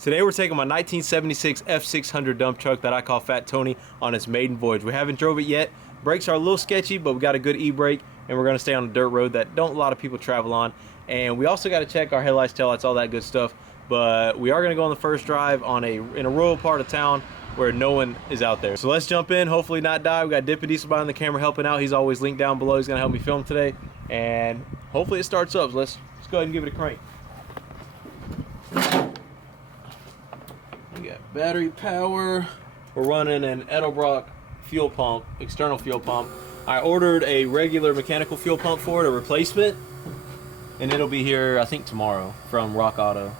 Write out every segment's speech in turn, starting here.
Today we're taking my 1976 F-600 dump truck that I call Fat Tony on its maiden voyage. We haven't drove it yet. Brakes are a little sketchy, but we got a good e-brake, and we're gonna stay on a dirt road that don't a lot of people travel on. And we also got to check our headlights, taillights, all that good stuff. But we are gonna go on the first drive on in a rural part of town where no one is out there. So let's jump in, hopefully not die. We got Dippy Diesel behind the camera helping out. He's always linked down below. He's gonna help me film today, and hopefully it starts up. So let's go ahead and give it a crank. We got battery power. We're running an Edelbrock fuel pump, external fuel pump. I ordered a regular mechanical fuel pump for it, a replacement, and it'll be here I think tomorrow from Rock Auto.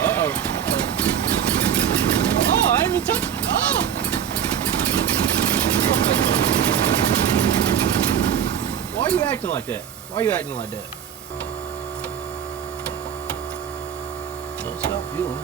Uh-oh. Oh, I didn't even touch it. Oh! Why are you acting like that? Why are you acting like that? Don't stop fueling.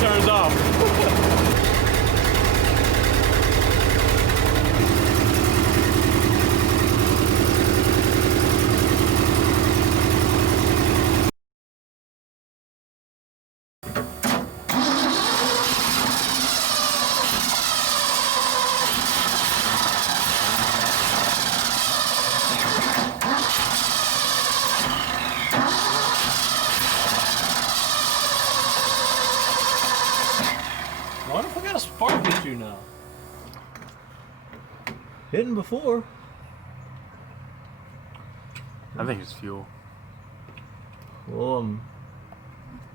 Turns off. I wonder if I got a spark issue now. Hitting before. I think it's fuel. Well, I'm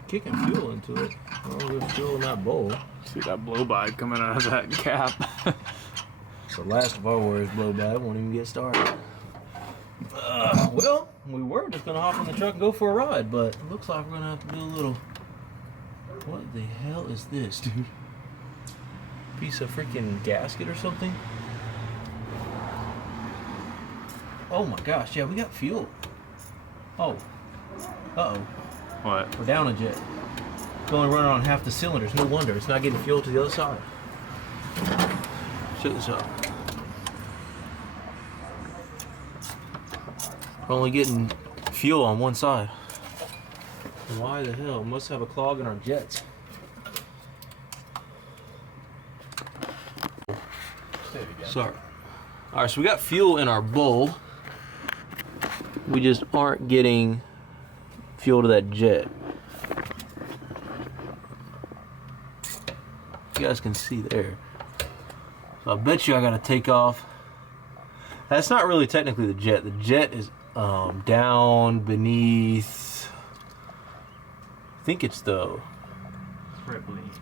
kicking fuel into it. I don't know if there's fuel in that bowl. See that blow by coming out of that cap. The last of our warriors blow by. Won't even get started. Well, we were just gonna hop in the truck and go for a ride, but it looks like we're gonna have to do a little. What the hell is this, dude? Piece of freaking gasket or something? Oh my gosh, yeah, we got fuel. Oh. Uh-oh. What? We're down a jet. It's only running on half the cylinders. No wonder. It's not getting fuel to the other side. Check this out. We're only getting fuel on one side. Why the hell? Must have a clog in our jets. Sorry. Alright, so we got fuel in our bowl. We just aren't getting fuel to that jet. You guys can see there. So I bet you I gotta take off. That's not really technically the jet. The jet is down beneath. I think it's the.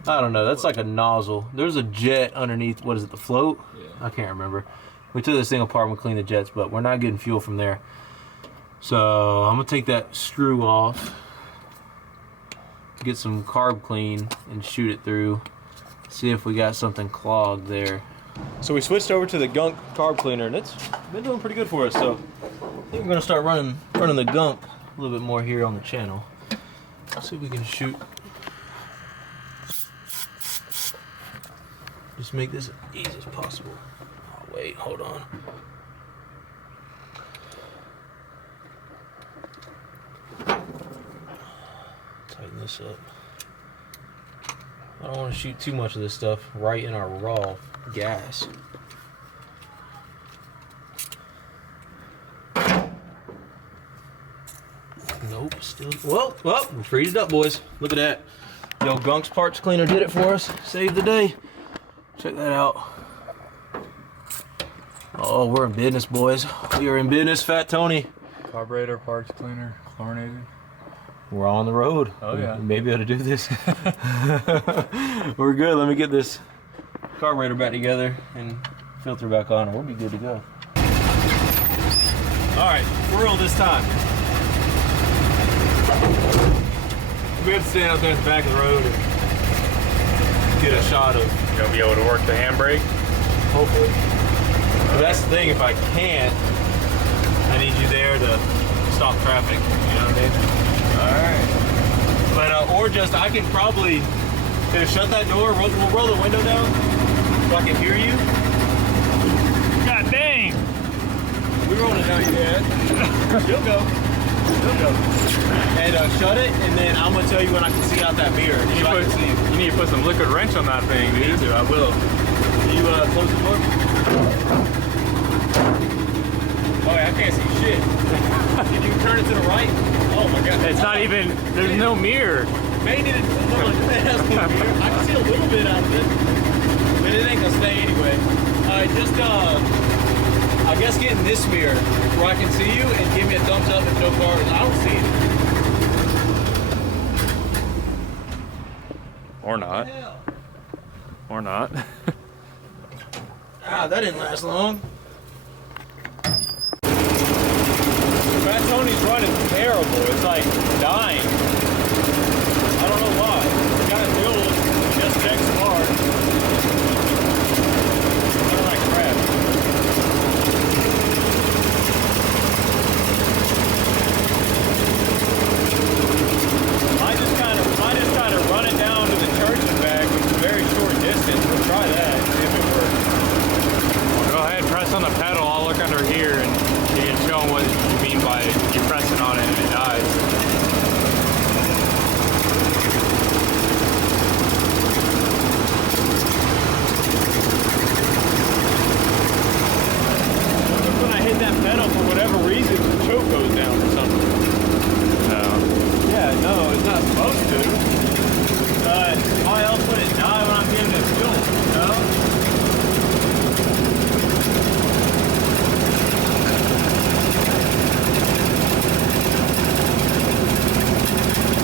I don't know. That's like a nozzle. There's a jet underneath. What is it? The float? Yeah. I can't remember. We took this thing apart and we cleaned the jets, but we're not getting fuel from there. So I'm gonna take that screw off, get some carb clean, and shoot it through. See if we got something clogged there. So we switched over to the gunk carb cleaner, and it's been doing pretty good for us. So I think we're gonna start running the gunk a little bit more here on the channel. Let's see if we can shoot. Just make this as easy as possible. Oh, wait, hold on. Tighten this up. I don't want to shoot too much of this stuff right in our raw gas. Nope, still. Well, we freed it up, boys. Look at that. Yo, Gunk's parts cleaner did it for us. Saved the day. Check that out. Oh, we're in business, boys. We are in business, Fat Tony. Carburetor, parts cleaner, chlorinated. We're on the road. Oh yeah. We may be able to do this. We're good. Let me get this carburetor back together and filter back on, and we'll be good to go. All right, for real this time. We have to stand out there at the back of the road and get a shot of. You'll be able to work the handbrake? Hopefully. But that's the thing, if I can't, I need you there to stop traffic, you know what I mean? Alright. But, or just, I can probably shut that door, we'll roll the window down so I can hear you. God dang! We rolling it down yet. You'll go. You'll go. And shut it, and then I'm gonna tell you when I can see out that mirror. You need to put some liquid wrench on that thing, dude. I will. Can you close the door? Oh yeah, I can't see shit. Did you turn it to the right? Oh my god. It's not even, there's no mirror. Maybe it has no mirror. I can see a little bit out of it. But it ain't gonna stay anyway. Just I guess get in this mirror where I can see you and give me a thumbs up if no cars. I don't see it. Or not. Or not. Ah, that didn't last long. Fat Tony's running terrible. It's like dying. I don't know why. Got it built just X hard. Kind of like crap. I just kind of run it down to the church and back, which is a very short distance. We'll try that, see if it works. Go ahead, press on the pedal. I'll look under here and you can show them what you mean by you pressing on it and it dies. When I hit that pedal, for whatever reason, the choke goes down or something. No. Yeah, no, it's not supposed to. Why else would it die when I'm giving it fuel, you know?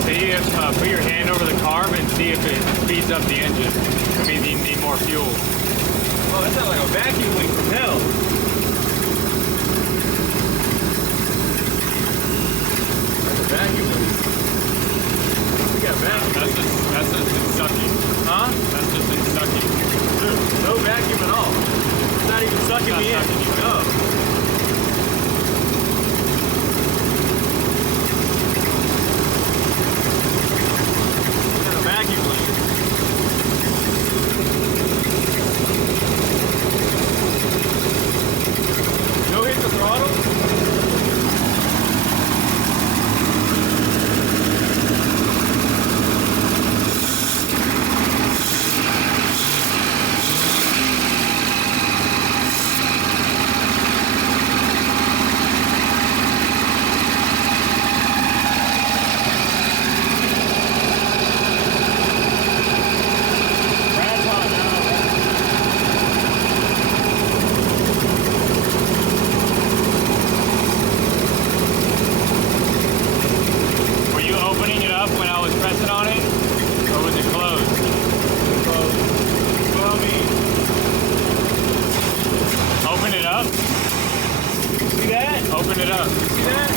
See if, put your hand over the carb and see if it speeds up the engine. It means you need more fuel. Oh, that sounds like a vacuum leak from hell. Like a vacuum leak. We got vacuum. That's just it sucking. Huh? That's just it sucking. Dude, no vacuum at all. It's not even sucking me in. No. Got a vacuum leak. Go hit the throttle. Open it up. See that?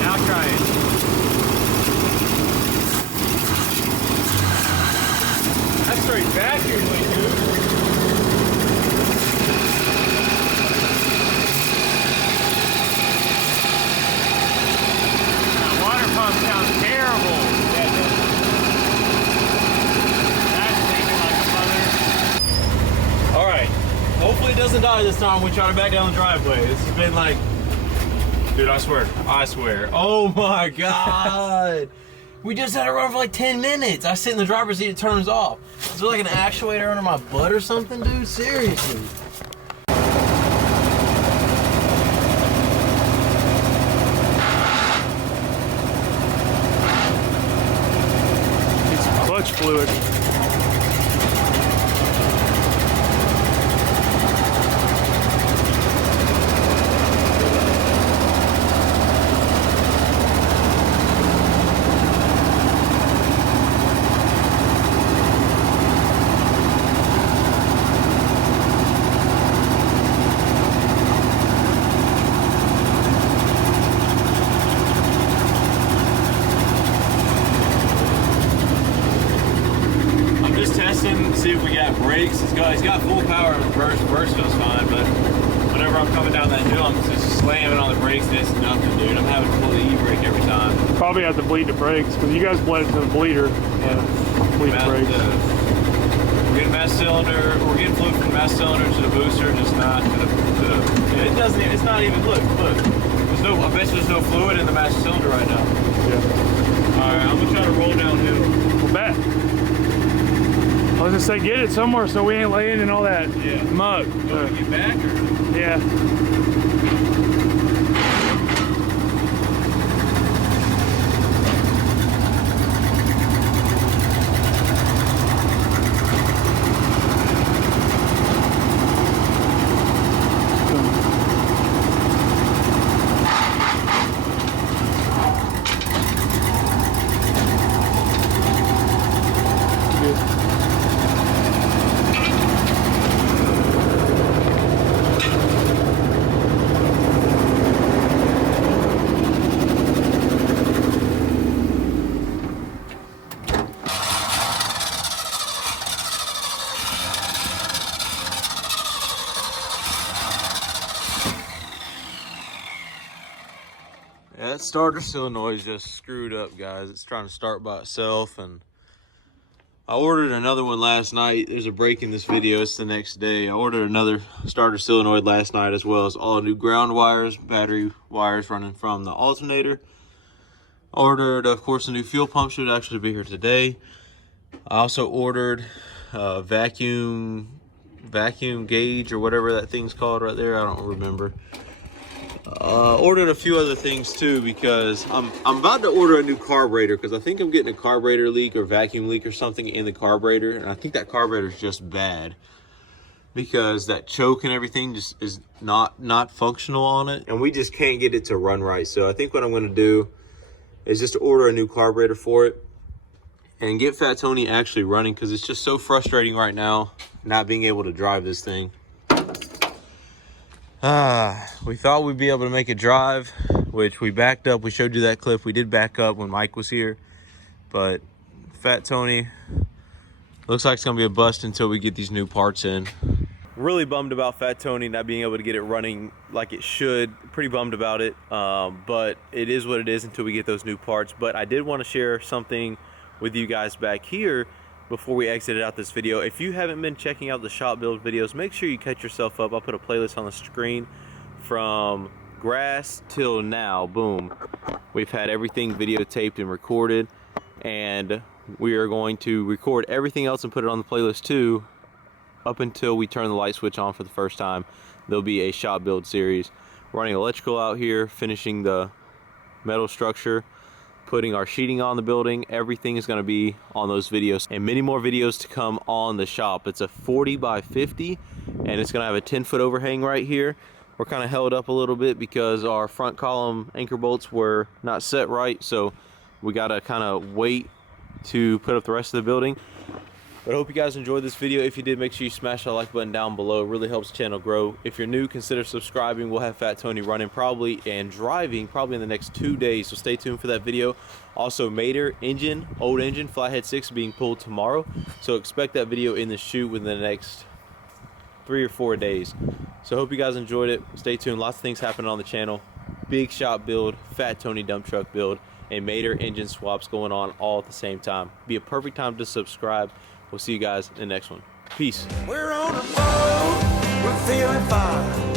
Now try it. That's straight vacuum leak, dude. That water pump sounds terrible. Yeah, it does. Alright, hopefully it doesn't die this time when we try to back down the driveway. This has been like, dude, I swear. Oh my God. We just had to run for like 10 minutes. I sit in the driver's seat, it turns off. Is there like an actuator under my butt or something, dude? Seriously. It's clutch fluid. Let's see if we got brakes. It's got full power in reverse. Reverse feels fine, but whenever I'm coming down that hill, I'm just slamming on the brakes and it's nothing, dude. I'm having to pull the e-brake every time. Probably have to bleed the brakes because you guys bled to the bleeder. Yeah, bleed the brakes. We're getting mass cylinder. We're getting fluid from the mass cylinder to the booster, just not to the it doesn't. It's not even. Look. There's no. I bet there's no fluid in the master cylinder right now. Yeah. All right, I'm gonna try to roll downhill. Well, bet. I was gonna say get it somewhere so we ain't laying in all that mud. Oh, get back or? Yeah. Yeah, that starter solenoid is just screwed up, guys. It's trying to start by itself, and I ordered another one last night. There's a break in this video. It's the next day. I ordered another starter solenoid last night, as well as all new ground wires, battery wires running from the alternator. I ordered, of course, a new fuel pump. Should actually be here today. I also ordered a vacuum gauge or whatever that thing's called right there. I don't remember. Ordered a few other things too, because I'm about to order a new carburetor, because I think I'm getting a carburetor leak or vacuum leak or something in the carburetor, and I think that carburetor is just bad because that choke and everything just is not functional on it, and we just can't get it to run right. So I think what I'm going to do is just order a new carburetor for it and get Fat Tony actually running, because it's just so frustrating right now not being able to drive this thing. We thought we'd be able to make a drive, which we backed up. We showed you that clip. We did back up when Mike was here, but Fat Tony looks like it's gonna be a bust until we get these new parts in. Really bummed about Fat Tony not being able to get it running like it should. Pretty bummed about it, but it is what it is until we get those new parts. But I did want to share something with you guys back here before we exited out this video. If you haven't been checking out the shop build videos, make sure you catch yourself up. I'll put a playlist on the screen from grass till now. Boom, we've had everything videotaped and recorded, and we are going to record everything else and put it on the playlist too, up until we turn the light switch on for the first time. There'll be a shop build series. Running electrical out here, finishing the metal structure, putting our sheeting on the building. Everything is going to be on those videos, and many more videos to come on the shop. It's a 40 by 50, and it's going to have a 10-foot overhang right here. We're kind of held up a little bit because our front column anchor bolts were not set right, so we got to kind of wait to put up the rest of the building. But I hope you guys enjoyed this video. If you did, make sure you smash that like button down below. It really helps the channel grow. If you're new, consider subscribing. We'll have Fat Tony running and driving in the next 2 days, so stay tuned for that video. Also, Mater engine, old engine, Flathead 6 being pulled tomorrow, so expect that video in the chute within the next 3 or 4 days. So hope you guys enjoyed it. Stay tuned. Lots of things happening on the channel. Big shop build, Fat Tony dump truck build, and Mater engine swaps going on all at the same time. Be a perfect time to subscribe. We'll see you guys in the next one. Peace. We're on a boat, we're feeling fine.